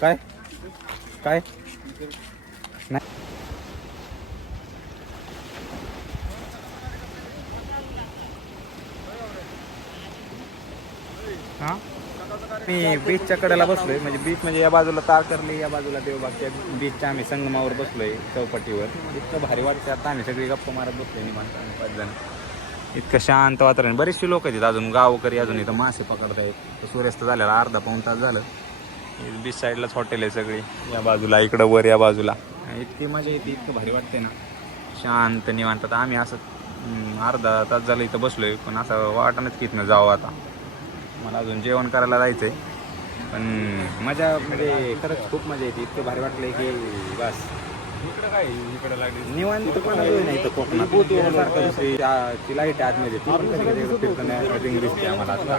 काय काय नाही. हां मी बीचच्या कडेला बसलोय, म्हणजे बीच म्हणजे या बाजूला तारकर्ली, या बाजूला देवबागच्या बीचच्या आम्ही संगमावर बसलोय चौपाटीवर. इतकं भारी वाटतं. आता आम्ही सगळी गप्पा मारत बसलोय निवांत 5 जण. इतकं शांत वातावरण. बरेचसे लोक आहेत अजून, गावकरी अजून इथं मासे पकडतायत. सूर्यास्त झालेला अर्धा पाऊण तास झालं. बीच साईडलाच हॉटेल आहे सगळी, या बाजूला इकडं वर या बाजूला. इतकी मजा येते, इतकं भारी वाटते ना, शांत निवांत. आता आम्ही असं अर्धा तास झालं इथं बसलोय, पण असं वाटणंच की इथनं जावं. आता मला अजून जेवण करायला जायचं आहे, पण मजा म्हणजे खरंच खूप मजा येते. इतकं भारी वाटलं की बस. इकडं काय इकडं लागली निवांत नाही तर कोकणात सारखं दुसरी ती लाईट आतमध्ये ती पण कधी कधी फिरताना रिंग दिसते आम्हाला. आता